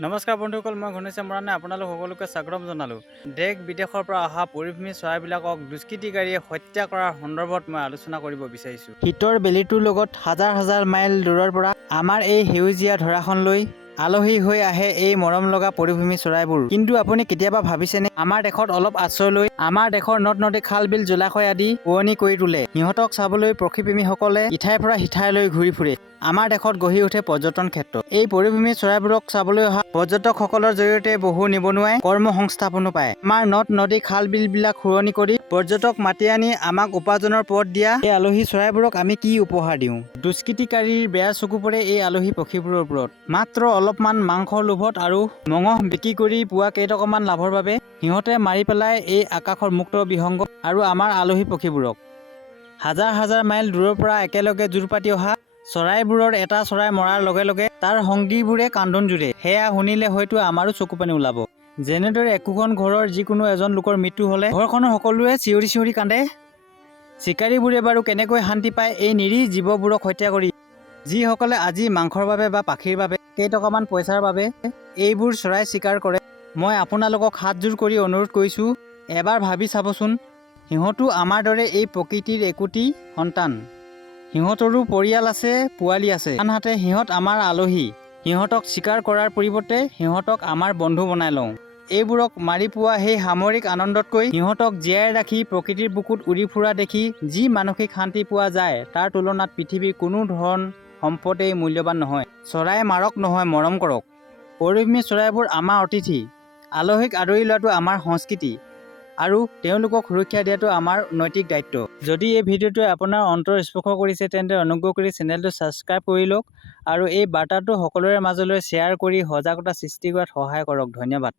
নমস্কাৰ বন্ধুসকল, মই ঘনশ্যাম মৰাণে আপোনালোক সকলোকে স্বাগতম জনালোঁ। দেশ বিদেশৰ পৰা অহা পৰিভ্ৰমী চৰাইবিলাকক দুষ্কৃতিকাৰীয়ে হত্যা কৰাৰ সন্দৰ্ভত মই আলোচনা কৰিব বিচাৰিছোঁ। শীতৰ বেলিটোৰ লগত হাজাৰ হাজাৰ মাইল দূৰৰ পৰা আমাৰ এই সেউজীয়া ধৰাখনলৈ আলহী হৈ আহে এই মৰম লগা পৰিভ্ৰমী চৰাইবোৰ। কিন্তু আপুনি কেতিয়াবা ভাবিছেনে, আমাৰ দেশত অলপ আশ্ৰয় লৈ আমাৰ দেশৰ নদ নদী, খাল বিল, জলাশয় আদি শুৱনি কৰি তোলে। সিহঁতক চাবলৈ প্ৰকৃতিপ্ৰেমীসকলে ইঠাইৰ পৰা সিঠাইলৈ ঘূৰি ফুৰে। আমাৰ দেশত গঢ়ি উঠে পৰ্যটন ক্ষেত্ৰ। এই পৰিভ্ৰমী চৰাইবোৰক চাবলৈ অহা পৰ্যটকসকলৰ জৰিয়তে বহু নিবনুৱাই কৰ্ম সংস্থাপনো পায়। আমাৰ নদ নদী, খাল বিলবিলাক শুৱনি কৰি পৰ্যটক মাতি আনি আমাক উপাৰ্জনৰ পথ দিয়া এই আলহী চৰাইবোৰক আমি কি উপহাৰ দিওঁ? দুষ্কৃতিকাৰীৰ বেয়া চকু পৰে এই আলহী পক্ষীবোৰৰ ওপৰত। মাত্ৰ অলপমান মাংসৰ লোভত আৰু মঙহ বিক্ৰী কৰি পোৱা কেইটকামান লাভৰ বাবে সিহঁতে মাৰি পেলাই এই আকাশৰ মুক্ত বিহংগ আৰু আমাৰ আলহী পক্ষীবোৰক। হাজাৰ হাজাৰ মাইল দূৰৰ পৰা একেলগে জোৰ পাতি অহা চৰাইবোৰৰ এটা চৰাই মৰাৰ লগে লগে তাৰ সংগীবোৰে কান্দোন জুৰে। সেয়া শুনিলে হয়তো আমাৰো চকুপানী ওলাব। যেনেদৰে একোখন ঘৰৰ যিকোনো এজন লোকৰ মৃত্যু হ'লে ঘৰখনৰ সকলোৱে চিঞৰি চিঞৰি কান্দে, চিকাৰীবোৰে বাৰু কেনেকৈ শান্তি পায় এই নিৰীহ জীৱবোৰক হত্যা কৰি? যিসকলে আজি মাংসৰ বাবে বা পাখিৰ বাবে, কেইটকামান পইচাৰ বাবে এইবোৰ চৰাই চিকাৰ কৰে, মই আপোনালোকক হাতযোৰ কৰি অনুৰোধ কৰিছোঁ, এবাৰ ভাবি চাবচোন। সিহঁতো আমাৰ দৰে এই প্ৰকৃতিৰ একোটি সন্তান। সিহঁতৰো পৰিয়াল আছে, পোৱালি আছে, আনহাতে সিহঁত আমাৰ আলহী। সিহঁতক চিকাৰ কৰাৰ পৰিৱৰ্তে সিহঁতক আমাৰ বন্ধু বনাই লওঁ। এইবোৰক মাৰি পোৱা সেই সামৰিক আনন্দতকৈ সিহঁতক জীয়াই ৰাখি প্ৰকৃতিৰ বুকুত উৰি ফুৰা দেখি যি মানসিক শান্তি পোৱা যায়, তাৰ তুলনাত পৃথিৱীৰ কোনো ধন সম্পদেই মূল্যৱান নহয়। চৰাই মাৰক নহয়, মৰম কৰক। পৰিভ্ৰমী চৰাইবোৰ আমাৰ অতিথি। আলহীক আদৰি লোৱাটো আমাৰ সংস্কৃতি আৰু তেওঁলোকক সুৰক্ষা দিয়াটো আমাৰ নৈতিক দায়িত্ব। যদি এই ভিডিঅ'টোৱে আপোনাৰ অন্তৰ স্পৰ্শ কৰিছে, তেন্তে অনুগ্ৰহ কৰি চেনেলটো ছাবস্ক্ৰাইব কৰি লওক আৰু এই বাৰ্তাটো সকলোৰে মাজলৈ শ্বেয়াৰ কৰি সজাগতা সৃষ্টি কৰাত সহায় কৰক। ধন্যবাদ।